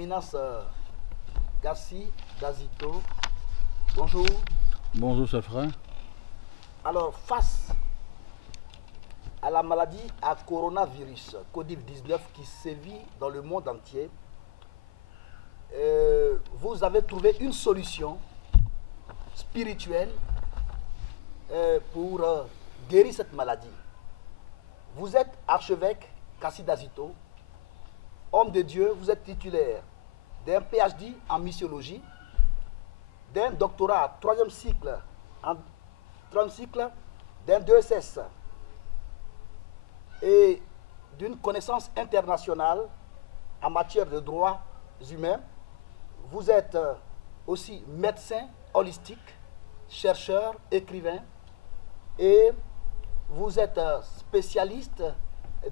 Éminence Gassi Dazito, bonjour. Bonjour, cher frère. Alors, face à la maladie à coronavirus, Covid-19 qui sévit dans le monde entier, vous avez trouvé une solution spirituelle pour guérir cette maladie. Vous êtes archevêque Gassi Dazito, homme de Dieu, vous êtes titulaire d'un PhD en missiologie, d'un doctorat troisième cycle d'un 2SS et d'une connaissance internationale en matière de droits humains. Vous êtes aussi médecin holistique, chercheur, écrivain, et vous êtes spécialiste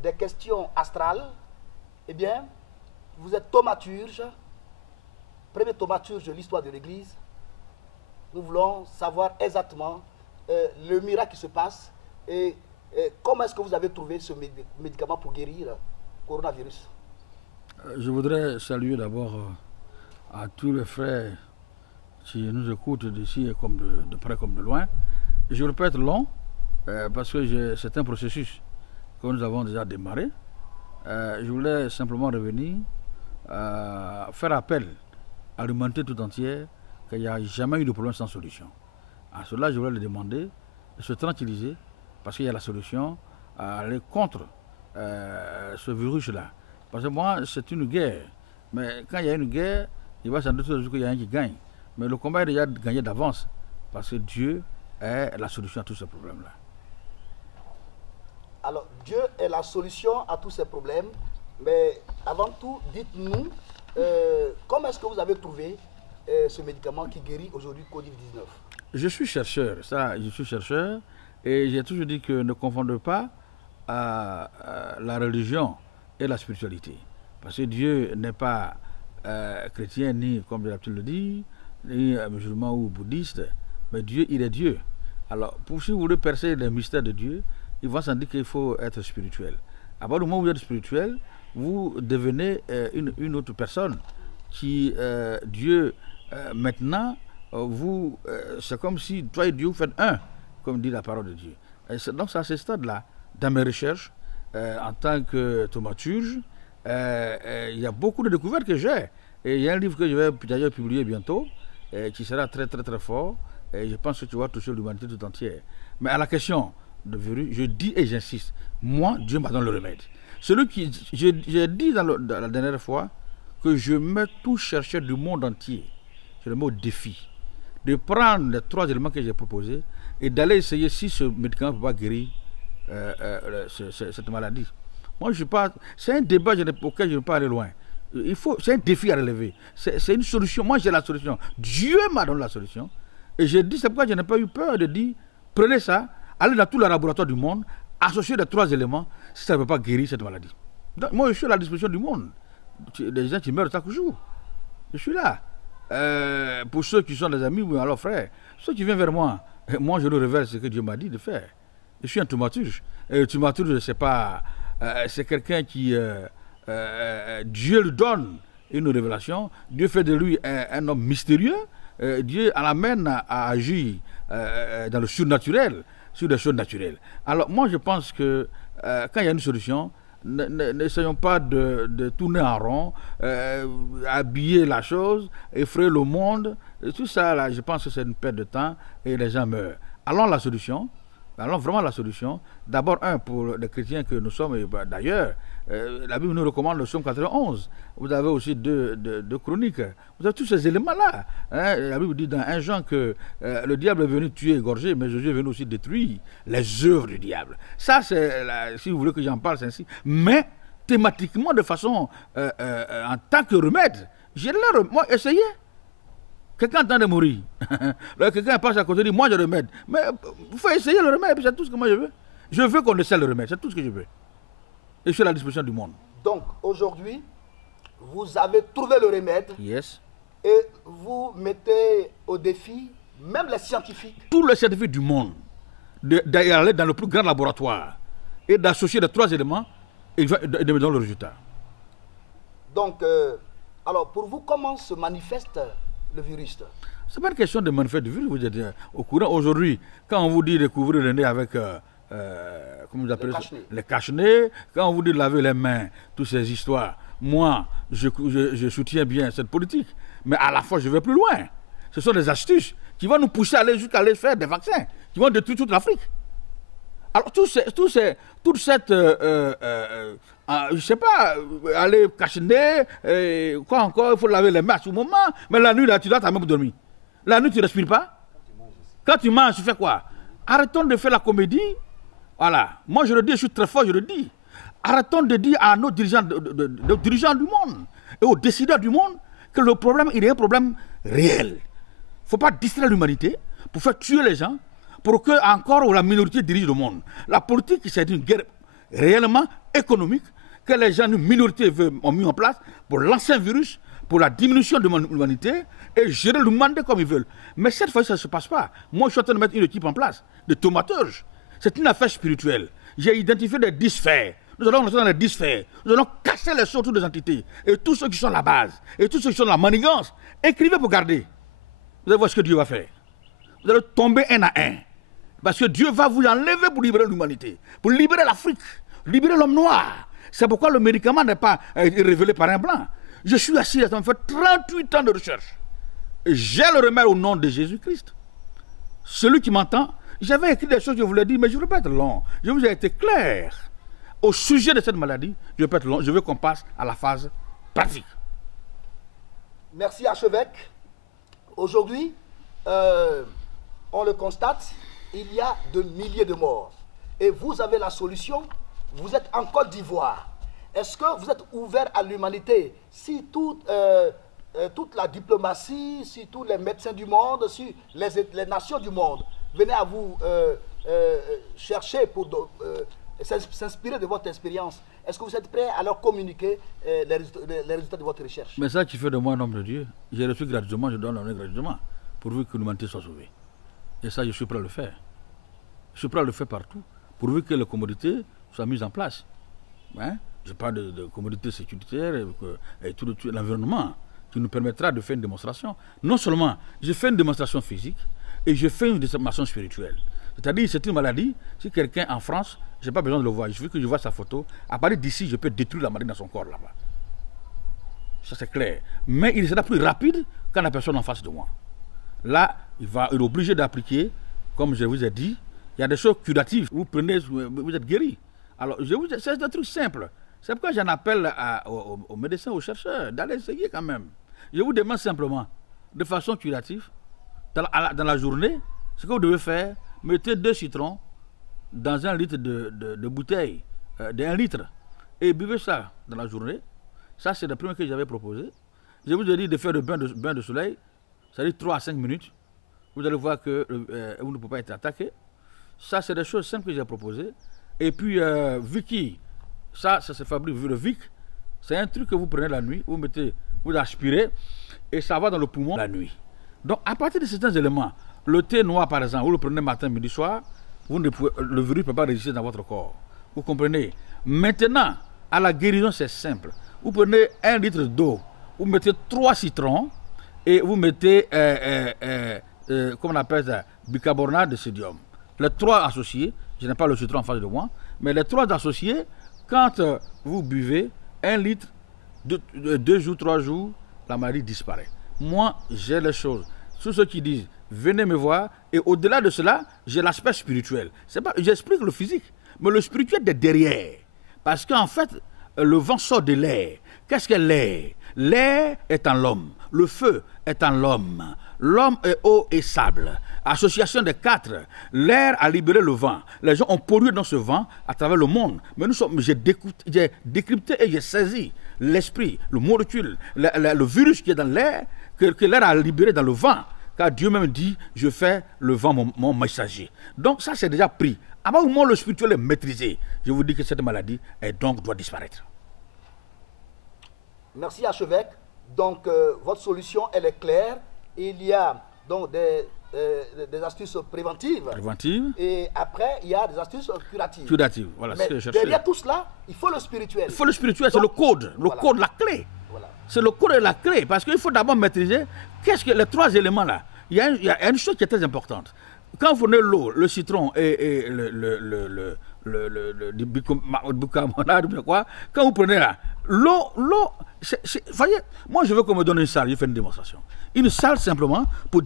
des questions astrales. Eh bien, vous êtes thaumaturge, premier thaumaturge de l'histoire de l'Église. Nous voulons savoir exactement le miracle qui se passe et comment est-ce que vous avez trouvé ce médicament pour guérir le coronavirus. Je voudrais saluer d'abord à tous les frères qui nous écoutent d'ici comme de près comme de loin. Je ne veux pas être long parce que c'est un processus que nous avons déjà démarré. Je voulais simplement revenir, faire appel à l'humanité tout entière qu'il n'y a jamais eu de problème sans solution. À cela, je voulais le demander de se tranquilliser parce qu'il y a la solution à aller contre ce virus-là. Parce que moi, c'est une guerre. Mais quand il y a une guerre, il va sans doute qu'il y a un qui gagne. Mais le combat est déjà gagné d'avance parce que Dieu est la solution à tous ces problèmes-là. Alors, Dieu est la solution à tous ces problèmes. Mais avant tout, dites-nous, comment est-ce que vous avez trouvé ce médicament qui guérit aujourd'hui Covid-19? Je suis chercheur, et j'ai toujours dit que ne confondez pas la religion et la spiritualité. Parce que Dieu n'est pas chrétien, ni, comme j'ai l'habitude de le dire, ni musulman ou bouddhiste, mais Dieu, il est Dieu. Alors, si vous voulez percer les mystères de Dieu, il va sans dire qu'il faut être spirituel. À partir du moment où vous êtes spirituel, vous devenez une autre personne qui, Dieu, maintenant, c'est comme si toi et Dieu vous faites un, comme dit la parole de Dieu. Donc c'est à ce stade-là, dans mes recherches, en tant que thaumaturge, il y a beaucoup de découvertes que j'ai. Et il y a un livre que je vais d'ailleurs publier bientôt, qui sera très très très fort, et je pense que tu vas toucher l'humanité tout entière. Mais à la question de virus, je dis et j'insiste, moi, Dieu m'a donné le remède. J'ai dit dans la dernière fois que je mets tout chercheur du monde entier, je le mets au défi, de prendre les 3 éléments que j'ai proposés et d'aller essayer si ce médicament ne peut pas guérir cette maladie. Moi, je suis pas. C'est un débat auquel je ne peux pas aller loin. C'est un défi à relever. C'est une solution. Moi, j'ai la solution. Dieu m'a donné la solution. Et j'ai dit, c'est pourquoi je n'ai pas eu peur de dire, prenez ça, allez dans tous les laboratoires du monde, associez les 3 éléments, si ça ne peut pas guérir cette maladie. Donc, moi, je suis à la disposition du monde. Des gens qui meurent chaque jour. Je suis là. Pour ceux qui sont des amis, oui, alors frère, ceux qui viennent vers moi, moi je leur révèle ce que Dieu m'a dit de faire. Je suis un thaumaturge. Et le thaumaturge, c'est pas, c'est quelqu'un qui, Dieu lui donne une révélation, Dieu fait de lui un homme mystérieux, Dieu l'amène à agir dans le surnaturel, sur des choses naturelles. Alors moi je pense que quand il y a une solution, n'essayons pas de tourner en rond, habiller la chose, effrayer le monde. Tout ça, là, je pense que c'est une perte de temps et les gens meurent. Allons la solution. Allons vraiment la solution. D'abord, pour les chrétiens que nous sommes, et d'ailleurs, la Bible nous recommande le psaume 91. Vous avez aussi deux chroniques. Vous avez tous ces éléments-là. Hein. La Bible dit dans 1 Jean que le diable est venu tuer, égorger, mais Jésus est venu aussi détruire les œuvres du diable. Ça, si vous voulez que j'en parle, c'est ainsi. Mais thématiquement, de façon, en tant que remède, moi, essayez. Quelqu'un est en train de mourir. Quelqu'un passe à côté et dit, moi je remède. Mais il faut essayer le remède, c'est tout ce que moi je veux. Je veux qu'on essaie le remède, c'est tout ce que je veux. Et je suis à la disposition du monde. Donc aujourd'hui, vous avez trouvé le remède. Yes. Et vous mettez au défi même les scientifiques. Tous les scientifiques du monde, d'aller dans le plus grand laboratoire et d'associer les 3 éléments et de me donner le résultat. Donc, Alors, pour vous, comment se manifeste le virus? Ce n'est pas une question de manifeste du virus. Vous êtes au courant. Aujourd'hui, quand on vous dit de couvrir le nez avec comment vous appelez ça? Les cache-nez, quand on vous dit de laver les mains, toutes ces histoires, moi, je soutiens bien cette politique. Mais à la fois, je vais plus loin. Ce sont des astuces qui vont nous pousser à aller jusqu'à aller faire des vaccins, qui vont détruire toute l'Afrique. Alors, toute cette, je ne sais pas, aller cache-nez, quoi encore, il faut laver les mains à tout moment, mais la nuit, là, tu dois t'amener pour dormir. La nuit, tu ne respires pas. Quand tu manges, tu fais quoi? Arrêtons de faire la comédie. Voilà. Moi, je le dis, je suis très fort, je le dis. Arrêtons de dire à nos dirigeants, dirigeants du monde et aux décideurs du monde que le problème, il est un problème réel. Il ne faut pas distraire l'humanité pour faire tuer les gens, pour que encore la minorité dirige le monde. La politique, c'est une guerre réellement économique que les gens, une minorité ont mis en place pour lancer un virus, pour la diminution de l'humanité et gérer le monde comme ils veulent. Mais cette fois, ça ne se passe pas. Moi, je suis en train de mettre une équipe en place de tomateurs. C'est une affaire spirituelle. J'ai identifié des dysphères. Nous allons rentrer dans les dysphères. Nous allons casser les sortes des entités. Et tous ceux qui sont à la base, et tous ceux qui sont dans la manigance, écrivez pour garder. Vous allez voir ce que Dieu va faire. Vous allez tomber un à un. Parce que Dieu va vous enlever pour libérer l'humanité, pour libérer l'Afrique, libérer l'homme noir. C'est pourquoi le médicament n'est pas révélé par un blanc. Je suis assis, ça me fait 38 ans de recherche. Et j'ai le remède au nom de Jésus-Christ. Celui qui m'entend, j'avais écrit des choses, je vous l'ai dit, mais je ne veux pas être long. Je vous ai été clair. Au sujet de cette maladie, je ne veux pas être long, je veux qu'on passe à la phase pratique. Merci, archevêque. Aujourd'hui, on le constate, il y a de milliers de morts. Et vous avez la solution, vous êtes en Côte d'Ivoire. Est-ce que vous êtes ouvert à l'humanité? Si toute la diplomatie, si tous les médecins du monde, si les nations du monde venaient à vous chercher pour s'inspirer de votre expérience, est-ce que vous êtes prêt à leur communiquer les résultats de votre recherche? Mais ça qui fait de moi un homme de Dieu, j'ai reçu gratuitement, je dois l'honorer gratuitement, pourvu que l'humanité soit sauvée. Et ça, je suis prêt à le faire. Je suis prêt à le faire partout, pourvu que les commodités soient mises en place. Hein? Je parle de commodités sécuritaires et tout l'environnement qui nous permettra de faire une démonstration. Non seulement, je fais une démonstration physique et je fais une démonstration spirituelle. C'est-à-dire, c'est une maladie, si quelqu'un en France, je n'ai pas besoin de le voir, il suffit que je vois sa photo, à partir d'ici, je peux détruire la maladie dans son corps là-bas. Ça, c'est clair. Mais il sera plus rapide quand la personne en face de moi. Là, il est obligé d'appliquer, comme je vous ai dit, il y a des choses curatives. Vous prenez, vous êtes guéri. Alors, c'est des trucs simples. C'est pourquoi j'en appelle aux médecins, aux chercheurs, d'aller essayer quand même. Je vous demande simplement, de façon curative, dans la journée, ce que vous devez faire, mettez 2 citrons dans 1 litre de bouteille, d'1 litre, et buvez ça dans la journée. Ça, c'est le premier que j'avais proposé. Je vous ai dit de faire le bain de soleil, c'est-à-dire 3 à 5 minutes. Vous allez voir que vous ne pouvez pas être attaqué. Ça, c'est des choses simples que j'ai proposées. Et puis, Vicky, ça se fabrique, le Vic, c'est un truc que vous prenez la nuit, vous aspirez, et ça va dans le poumon la nuit. Donc, à partir de certains éléments, le thé noir, par exemple, vous le prenez matin, midi, soir, le virus ne peut pas résister dans votre corps. Vous comprenez? Maintenant, à la guérison, c'est simple. Vous prenez 1 litre d'eau, vous mettez 3 citrons, et vous mettez, comment on appelle ça, bicarbonate de sodium. Les 3 associés, je n'ai pas le citron en face de moi, mais les 3 associés, quand vous buvez 1 litre, 2 jours, 3 jours, la maladie disparaît. Moi, j'ai les choses. Tous ceux qui disent, venez me voir, et au-delà de cela, j'ai l'aspect spirituel. J'explique le physique, mais le spirituel est derrière. Parce qu'en fait, le vent sort de l'air. Qu'est-ce que l'air? L'air est en l'homme, le feu est en l'homme, l'homme est eau et sable. Association des 4, l'air a libéré le vent. Les gens ont pollué dans ce vent à travers le monde. Mais j'ai décrypté et j'ai saisi l'esprit, le molécule, le virus qui est dans l'air, que l'air a libéré dans le vent. Car Dieu même dit, je fais le vent mon messager. Donc ça, c'est déjà pris. À un moment où le spirituel est maîtrisé, je vous dis que cette maladie doit disparaître. Merci, archevêque. Donc, votre solution, elle est claire. Il y a donc des astuces préventives. Et après, il y a des astuces curatives. Voilà. Mais derrière tout cela, il faut le spirituel. Il faut le spirituel, c'est le code, la clé. Voilà. C'est le code et la clé, parce qu'il faut d'abord maîtriser qu'est-ce que les trois éléments là. Il y a une chose qui est très importante. Quand vous prenez l'eau, le citron et le bicarbonate, quand vous prenez là, l'eau, voyez, moi je veux qu'on me donne une salle, je fais une démonstration. Une salle simplement pour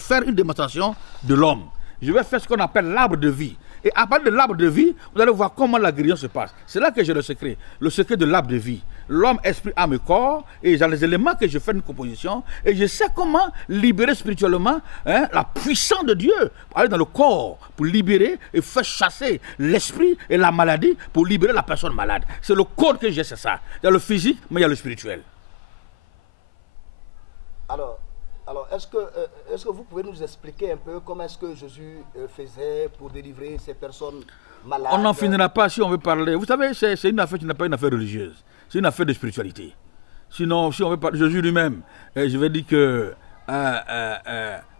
faire une démonstration de l'homme. Je vais faire ce qu'on appelle l'arbre de vie. Et à partir de l'arbre de vie, vous allez voir comment la guérison se passe. C'est là que j'ai le secret de l'arbre de vie. L'homme, esprit, âme et corps, et j'ai les éléments que je fais une composition, et je sais comment libérer spirituellement la puissance de Dieu, pour aller dans le corps, pour libérer et faire chasser l'esprit et la maladie, pour libérer la personne malade. C'est le code que j'ai, c'est ça. Il y a le physique, mais il y a le spirituel. Alors, est-ce que vous pouvez nous expliquer un peu comment est-ce que Jésus faisait pour délivrer ces personnes malades? On n'en finira pas si on veut parler. Vous savez, c'est une affaire qui n'est pas une affaire religieuse. C'est une affaire de spiritualité. Sinon, si on veut parler de Jésus lui-même, je vais dire que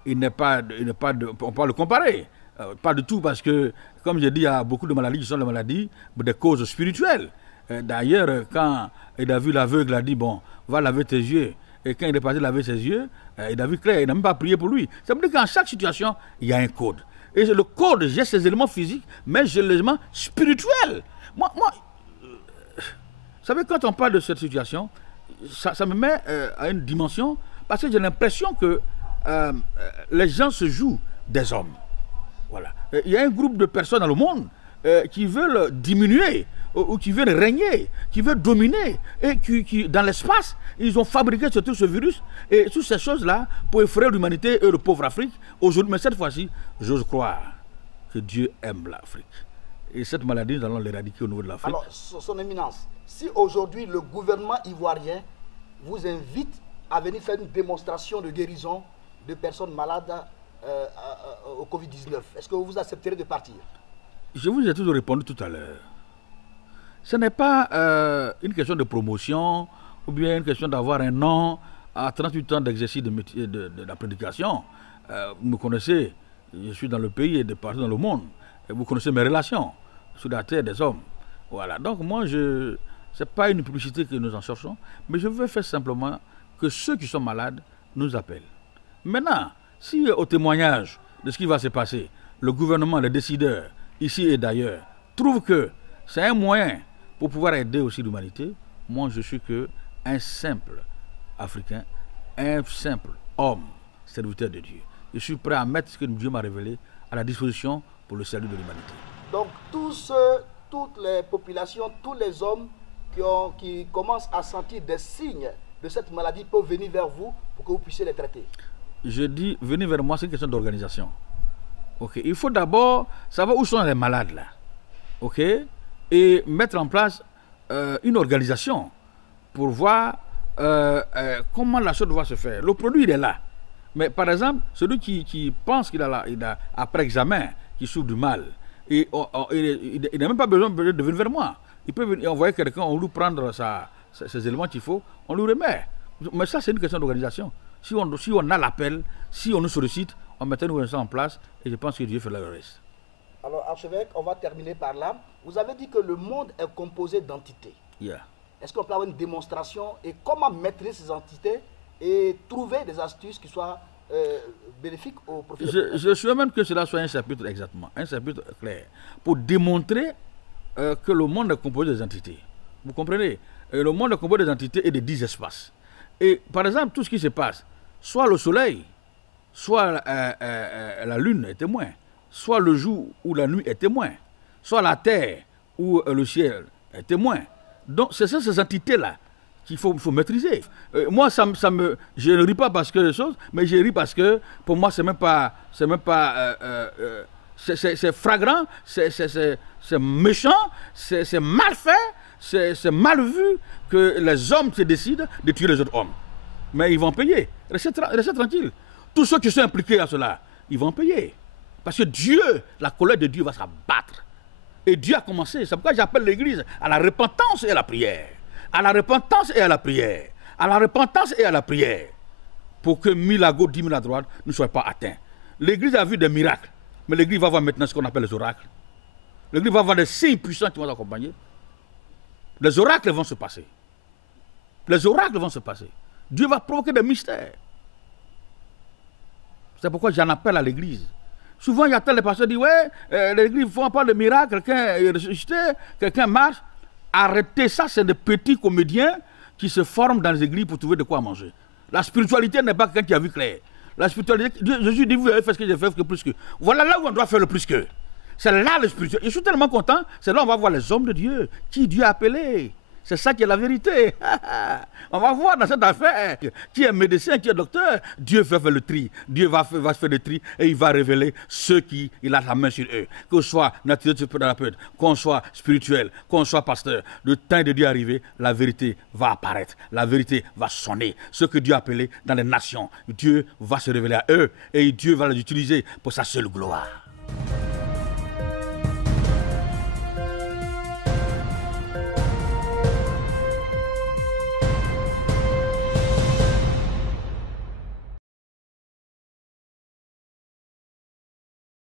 il n'est pas on peut le comparer. Pas du tout, parce que, comme j'ai dit, il y a beaucoup de maladies qui sont des maladies des causes spirituelles. D'ailleurs, quand il a vu l'aveugle, il a dit, bon, va laver tes yeux. Et quand il est parti laver ses yeux, il a vu clair, il n'a même pas prié pour lui. Ça veut dire qu'en chaque situation, il y a un code. Et le code, j'ai ces éléments physiques, mais j'ai les éléments spirituels. Moi, vous savez, quand on parle de cette situation, ça me met à une dimension, parce que j'ai l'impression que les gens se jouent des hommes. Voilà. Il y a un groupe de personnes dans le monde qui veulent diminuer, ou qui veulent régner, qui veulent dominer, et qui dans l'espace, ils ont fabriqué surtout ce virus, et toutes ces choses-là, pour effrayer l'humanité et le pauvre Afrique. Aujourd'hui, mais cette fois-ci, j'ose croire que Dieu aime l'Afrique. Et cette maladie, nous allons l'éradiquer au niveau de l'Afrique. Alors, son éminence, si aujourd'hui le gouvernement ivoirien vous invite à venir faire une démonstration de guérison de personnes malades au Covid-19, est-ce que vous accepterez de partir? Je vous ai toujours répondu tout à l'heure. Ce n'est pas une question de promotion ou bien une question d'avoir un nom à 38 ans d'exercice de la prédication. Vous me connaissez, je suis dans le pays et de partout dans le monde. Et vous connaissez mes relations sur la terre des hommes. Voilà. Donc moi, ce n'est pas une publicité que nous en cherchons, mais je veux faire simplement que ceux qui sont malades nous appellent. Maintenant, si au témoignage de ce qui va se passer, le gouvernement, les décideurs, ici et d'ailleurs, trouvent que c'est un moyen pour pouvoir aider aussi l'humanité, moi je suis qu'un simple Africain, un simple homme, serviteur de Dieu. Je suis prêt à mettre ce que Dieu m'a révélé à la disposition pour le salut de l'humanité. Donc toutes les populations, tous les hommes qui commencent à sentir des signes de cette maladie peuvent venir vers vous pour que vous puissiez les traiter. Je dis, venez vers moi, c'est une question d'organisation. Okay. Il faut d'abord savoir où sont les malades là. Okay. Et mettre en place une organisation pour voir comment la chose doit se faire. Le produit, il est là. Mais par exemple, celui qui pense qu'il a après examen, qui souffre du mal, il n'a même pas besoin de venir vers moi. Il peut venir envoyer quelqu'un, on lui prendre ces éléments qu'il faut, on lui remet. Mais ça, c'est une question d'organisation. Si on a l'appel, si on nous sollicite, on met une organisation en place et je pense que Dieu fait le reste. Alors, archevêque, on va terminer par là. Vous avez dit que le monde est composé d'entités. Yeah. Est-ce qu'on peut avoir une démonstration et comment maîtriser ces entités et trouver des astuces qui soient bénéfiques au profit de l'humanité? Je souhaite même que cela soit un chapitre exactement, un chapitre clair, pour démontrer que le monde est composé des entités. Vous comprenez? Le monde est composé des entités et de 10 espaces. Et par exemple, tout ce qui se passe, soit le soleil, soit la lune est témoin, soit le jour ou la nuit est témoin, soit la terre ou le ciel est témoin. Donc, c'est ces entités-là qu'il faut maîtriser. Moi, je ne ris pas parce que chose, mais je ris parce que pour moi, c'est flagrant, c'est méchant, c'est mal fait, c'est mal vu que les hommes se décident de tuer les autres hommes. Mais ils vont payer. Restez tranquille. Tous ceux qui sont impliqués à cela, ils vont payer. Parce que Dieu, la colère de Dieu va s'abattre. Et Dieu a commencé. C'est pourquoi j'appelle l'Église à la repentance et à la prière. À la repentance et à la prière. À la repentance et à la prière. Pour que 1000 à gauche, 10 000 à droite ne soient pas atteints. L'Église a vu des miracles. Mais l'Église va voir maintenant ce qu'on appelle les oracles. L'Église va voir des signes puissants qui vont accompagner. Les oracles vont se passer. Les oracles vont se passer. Dieu va provoquer des mystères. C'est pourquoi j'en appelle à l'église. Souvent, il y a tel pasteurs qui disent, ouais, l'église font pas de miracles, quelqu'un est ressuscité, quelqu'un marche. Arrêtez ça, c'est des petits comédiens qui se forment dans les églises pour trouver de quoi manger. La spiritualité n'est pas quelqu'un qui a vu clair. La spiritualité, Jésus dit, vous avez fait ce que j'ai fait, que plus que. Voilà là où on doit faire le plus que. C'est là le spirituel. Je suis tellement content, c'est là où on va voir les hommes de Dieu, qui Dieu a appelé. C'est ça qui est la vérité. On va voir dans cette affaire qui est médecin, qui est docteur. Dieu va faire le tri. Dieu va faire le tri et il va révéler ceux qui il a la main sur eux. Que ce soit naturel, qu'on soit spirituel, qu'on soit pasteur. Le temps de Dieu est arrivé, la vérité va apparaître. La vérité va sonner. Ce que Dieu a appelé dans les nations, Dieu va se révéler à eux et Dieu va les utiliser pour sa seule gloire.